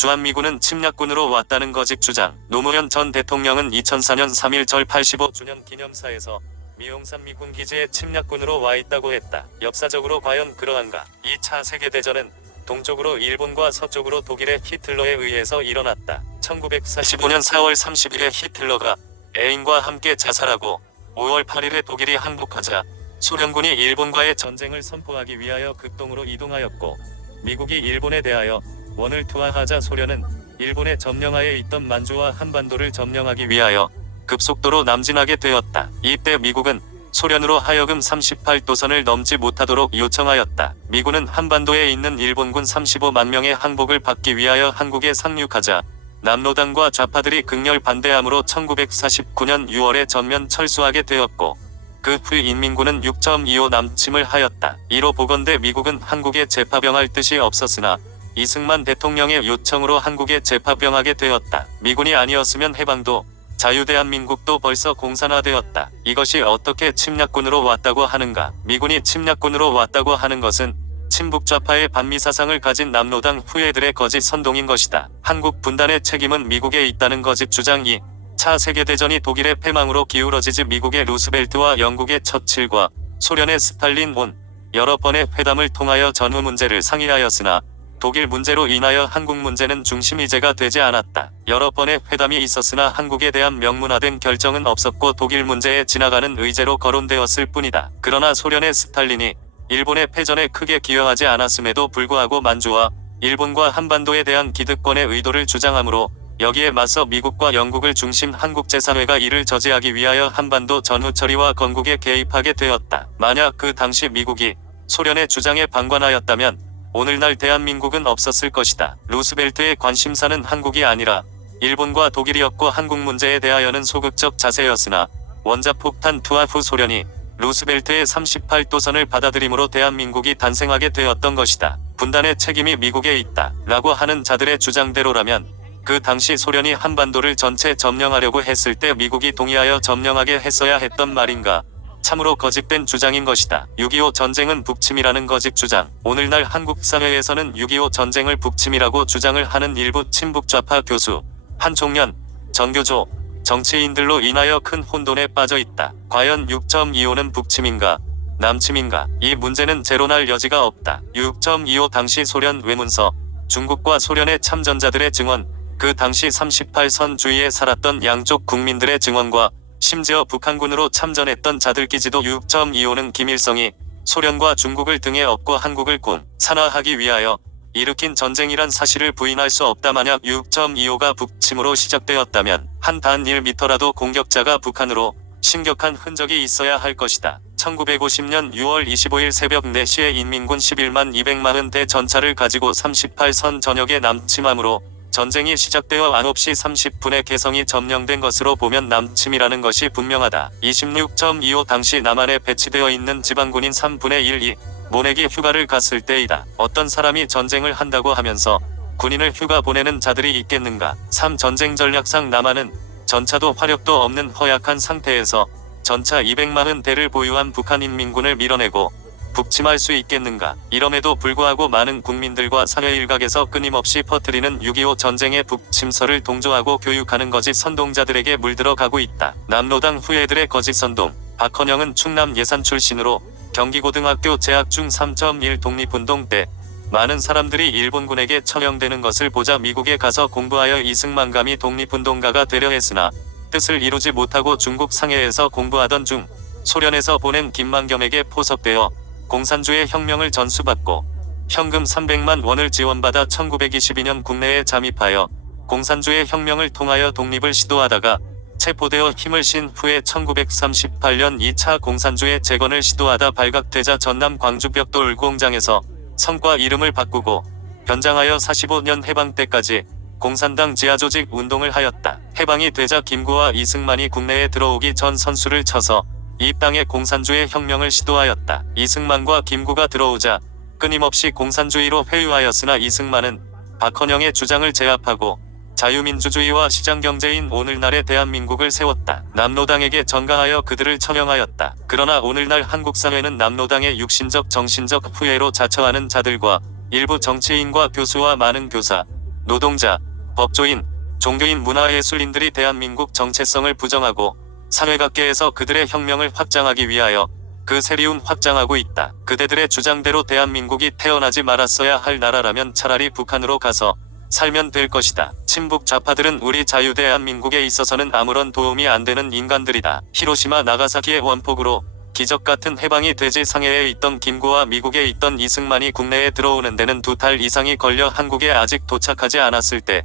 주한미군은 침략군으로 왔다는 거짓 주장. 노무현 전 대통령은 2004년 3일 절 85주년 기념사에서 미용산 미군 기지에 침략군으로 와 있다고 했다. 역사적으로 과연 그러한가? 2차 세계대전은 동쪽으로 일본과 서쪽으로 독일의 히틀러에 의해서 일어났다. 1945년 4월 30일에 히틀러가 애인과 함께 자살하고 5월 8일에 독일이 항복하자 소련군이 일본과의 전쟁을 선포하기 위하여 극동으로 이동하였고, 미국이 일본에 대하여 원을 투하하자 소련은 일본의 점령하에 있던 만주와 한반도를 점령하기 위하여 급속도로 남진하게 되었다. 이때 미국은 소련으로 하여금 38도선을 넘지 못하도록 요청하였다. 미군은 한반도에 있는 일본군 35만 명의 항복을 받기 위하여 한국에 상륙하자 남로당과 좌파들이 극렬 반대함으로 1949년 6월에 전면 철수하게 되었고, 그 후 인민군은 6.25 남침을 하였다. 이로 보건대 미국은 한국에 재파병할 뜻이 없었으나 이승만 대통령의 요청으로 한국에 재파병하게 되었다. 미군이 아니었으면 해방도 자유대한민국도 벌써 공산화되었다. 이것이 어떻게 침략군으로 왔다고 하는가? 미군이 침략군으로 왔다고 하는 것은 친북좌파의 반미사상을 가진 남로당 후예들의 거짓 선동인 것이다. 한국 분단의 책임은 미국에 있다는 거짓 주장이 2차 세계대전이 독일의 패망으로 기울어지지 미국의 루스벨트와 영국의 처칠과 소련의 스탈린 온 여러 번의 회담을 통하여 전후 문제를 상의하였으나 독일 문제로 인하여 한국 문제는 중심의제가 되지 않았다. 여러 번의 회담이 있었으나 한국에 대한 명문화된 결정은 없었고 독일 문제에 지나가는 의제로 거론되었을 뿐이다. 그러나 소련의 스탈린이 일본의 패전에 크게 기여하지 않았음에도 불구하고 만주와 일본과 한반도에 대한 기득권의 의도를 주장하므로 여기에 맞서 미국과 영국을 중심 한국제사회가 이를 저지하기 위하여 한반도 전후 처리와 건국에 개입하게 되었다. 만약 그 당시 미국이 소련의 주장에 방관하였다면 오늘날 대한민국은 없었을 것이다. 루스벨트의 관심사는 한국이 아니라 일본과 독일이었고 한국 문제에 대하여는 소극적 자세였으나 원자폭탄 투하 후 소련이 루스벨트의 38도선을 받아들임으로 대한민국이 탄생하게 되었던 것이다. 분단의 책임이 미국에 있다 라고 하는 자들의 주장대로라면 그 당시 소련이 한반도를 전체 점령하려고 했을 때 미국이 동의하여 점령하게 했어야 했던 말인가? 참으로 거짓된 주장인 것이다. 6.25 전쟁은 북침이라는 거짓 주장. 오늘날 한국 사회에서는 6.25 전쟁을 북침이라고 주장을 하는 일부 친북좌파 교수, 한총련, 전교조, 정치인들로 인하여 큰 혼돈에 빠져 있다. 과연 6.25는 북침인가? 남침인가? 이 문제는 제로날 여지가 없다. 6.25 당시 소련 외문서, 중국과 소련의 참전자들의 증언, 그 당시 38선 주위에 살았던 양쪽 국민들의 증언과 심지어 북한군으로 참전했던 자들끼지도 6.25는 김일성이 소련과 중국을 등에 업고 한국을 공산화하기 위하여 일으킨 전쟁이란 사실을 부인할 수 없다. 만약 6.25가 북침으로 시작되었다면 한 단 1m라도 공격자가 북한으로 심격한 흔적이 있어야 할 것이다. 1950년 6월 25일 새벽 4시에 인민군 11만 240대 전차를 가지고 38선 전역에 남침함으로 전쟁이 시작되어 9시 30분에 개성이 점령된 것으로 보면 남침이라는 것이 분명하다. 26.25 당시 남한에 배치되어 있는 지방군인 3분의 1이 모내기 휴가를 갔을 때이다. 어떤 사람이 전쟁을 한다고 하면서 군인을 휴가 보내는 자들이 있겠는가? 3. 전쟁 전략상 남한은 전차도 화력도 없는 허약한 상태에서 전차 240대를 보유한 북한인민군을 밀어내고 북침할 수 있겠는가? 이럼에도 불구하고 많은 국민들과 사회 일각에서 끊임없이 퍼뜨리는 6.25 전쟁의 북침설을 동조하고 교육하는 거짓 선동자들에게 물들어가고 있다. 남로당 후예들의 거짓 선동. 박헌영은 충남 예산 출신으로 경기고등학교 재학 중 3.1 독립운동 때 많은 사람들이 일본군에게 처형되는 것을 보자 미국에 가서 공부하여 이승만감이 독립운동가가 되려 했으나 뜻을 이루지 못하고 중국 상해에서 공부하던 중 소련에서 보낸 김만겸에게 포섭되어 공산주의 혁명을 전수받고 현금 300만 원을 지원받아 1922년 국내에 잠입하여 공산주의 혁명을 통하여 독립을 시도하다가 체포되어 힘을 신 후에 1938년 2차 공산주의 재건을 시도하다 발각되자 전남 광주 벽돌 공장에서 성과 이름을 바꾸고 변장하여 45년 해방 때까지 공산당 지하조직 운동을 하였다. 해방이 되자 김구와 이승만이 국내에 들어오기 전 선수를 쳐서 이 땅에 공산주의 혁명을 시도하였다. 이승만과 김구가 들어오자 끊임없이 공산주의로 회유하였으나 이승만은 박헌영의 주장을 제압하고 자유민주주의와 시장경제인 오늘날의 대한민국을 세웠다. 남로당에게 전가하여 그들을 처형하였다. 그러나 오늘날 한국 사회는 남로당의 육신적 정신적 후예로 자처하는 자들과 일부 정치인과 교수와 많은 교사, 노동자, 법조인, 종교인 문화예술인들이 대한민국 정체성을 부정하고 사회각계에서 그들의 혁명을 확장하기 위하여 그 세리운 확장하고 있다. 그대들의 주장대로 대한민국이 태어나지 말았어야 할 나라라면 차라리 북한으로 가서 살면 될 것이다. 친북 좌파들은 우리 자유 대한민국에 있어서는 아무런 도움이 안 되는 인간들이다. 히로시마 나가사키의 원폭으로 기적 같은 해방이 되지 상해에 있던 김구와 미국에 있던 이승만이 국내에 들어오는 데는 2달 이상이 걸려 한국에 아직 도착하지 않았을 때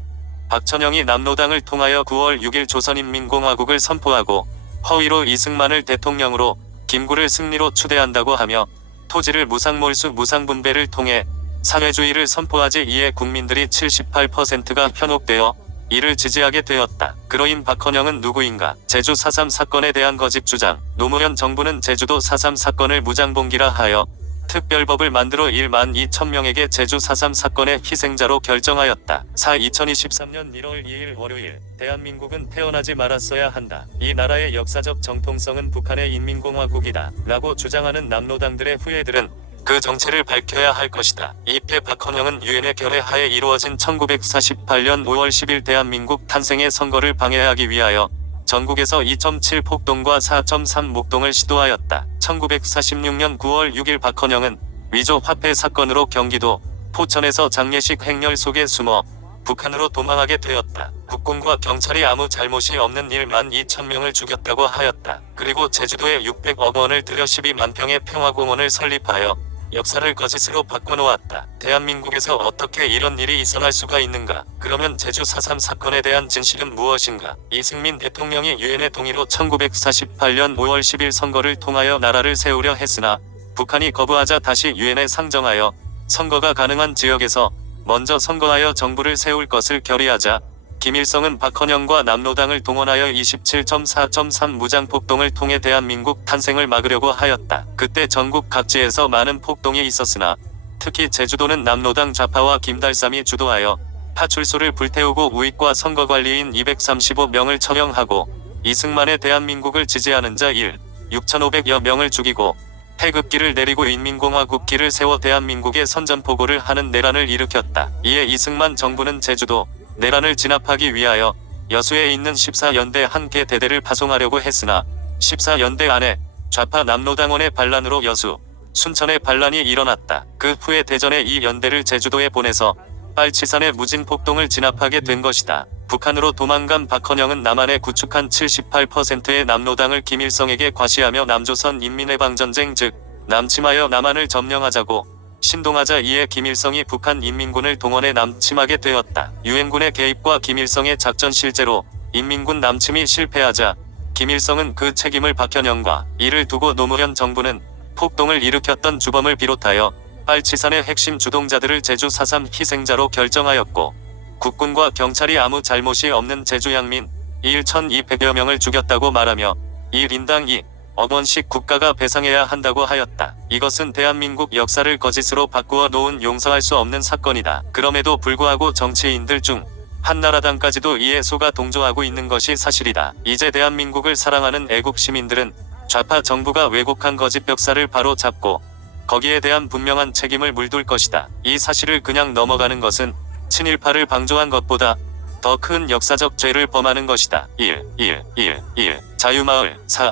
박천영이 남로당을 통하여 9월 6일 조선인민공화국을 선포하고 허위로 이승만을 대통령으로 김구를 승리로 추대한다고 하며 토지를 무상몰수 무상분배를 통해 사회주의를 선포하지 이에 국민들이 78%가 현혹되어 이를 지지하게 되었다. 그로인 박헌영은 누구인가? 제주 4.3 사건에 대한 거짓 주장. 노무현 정부는 제주도 4.3 사건을 무장봉기라 하여 특별법을 만들어 1만 2천 명에게 제주 4.3 사건의 희생자로 결정하였다. 2023년 1월 2일 월요일 대한민국은 태어나지 말았어야 한다. 이 나라의 역사적 정통성은 북한의 인민공화국이다. 라고 주장하는 남로당들의 후예들은 그 정체를 밝혀야 할 것이다. 이패 박헌영은 유엔의 결의하에 이루어진 1948년 5월 10일 대한민국 탄생의 선거를 방해하기 위하여 전국에서 2.7 폭동과 4.3 목동을 시도하였다. 1946년 9월 6일 박헌영은 위조 화폐 사건으로 경기도 포천에서 장례식 행렬 속에 숨어 북한으로 도망하게 되었다. 국군과 경찰이 아무 잘못이 없는 1만 2천 명을 죽였다고 하였다. 그리고 제주도에 600억 원을 들여 12만 평의 평화공원을 설립하여 역사를 거짓으로 바꿔놓았다. 대한민국에서 어떻게 이런 일이 있어날 수가 있는가? 그러면 제주 4.3 사건에 대한 진실은 무엇인가? 이승민 대통령이 유엔의 동의로 1948년 5월 10일 선거를 통하여 나라를 세우려 했으나 북한이 거부하자 다시 유엔에 상정하여 선거가 가능한 지역에서 먼저 선거하여 정부를 세울 것을 결의하자 김일성은 박헌영과 남로당을 동원하여 27.4.3 무장폭동을 통해 대한민국 탄생을 막으려고 하였다. 그때 전국 각지에서 많은 폭동이 있었으나 특히 제주도는 남로당 좌파와 김달삼이 주도하여 파출소를 불태우고 우익과 선거관리인 235명을 처형하고 이승만의 대한민국을 지지하는 자 6,500여 명을 죽이고 태극기를 내리고 인민공화국기를 세워 대한민국의 선전포고를 하는 내란을 일으켰다. 이에 이승만 정부는 제주도 내란을 진압하기 위하여 여수에 있는 14연대 한 개 대대를 파송하려고 했으나 14연대 안에 좌파 남로당원의 반란으로 여수, 순천의 반란이 일어났다. 그 후에 대전의 이 연대를 제주도에 보내서 빨치산의 무진폭동을 진압하게 된 것이다. 북한으로 도망간 박헌영은 남한에 구축한 78%의 남로당을 김일성에게 과시하며 남조선 인민해방전쟁 즉 남침하여 남한을 점령하자고 신동하자 이에 김일성이 북한 인민군을 동원해 남침하게 되었다. 유엔군의 개입과 김일성의 작전 실제로 인민군 남침이 실패하자 김일성은 그 책임을 박헌영과 이를 두고 노무현 정부는 폭동을 일으켰던 주범을 비롯하여 빨치산의 핵심 주동자들을 제주 4.3 희생자로 결정하였고 국군과 경찰이 아무 잘못이 없는 제주 양민 1,200여 명을 죽였다고 말하며 1인당 2억 원씩 국가가 배상해야 한다고 하였다. 이것은 대한민국 역사를 거짓으로 바꾸어 놓은 용서할 수 없는 사건이다. 그럼에도 불구하고 정치인들 중 한나라당까지도 이에 속아 동조하고 있는 것이 사실이다. 이제 대한민국을 사랑하는 애국 시민들은 좌파 정부가 왜곡한 거짓 역사를 바로 잡고 거기에 대한 분명한 책임을 물둘 것이다. 이 사실을 그냥 넘어가는 것은 친일파를 방조한 것보다 더 큰 역사적 죄를 범하는 것이다. 1. 자유마을 4.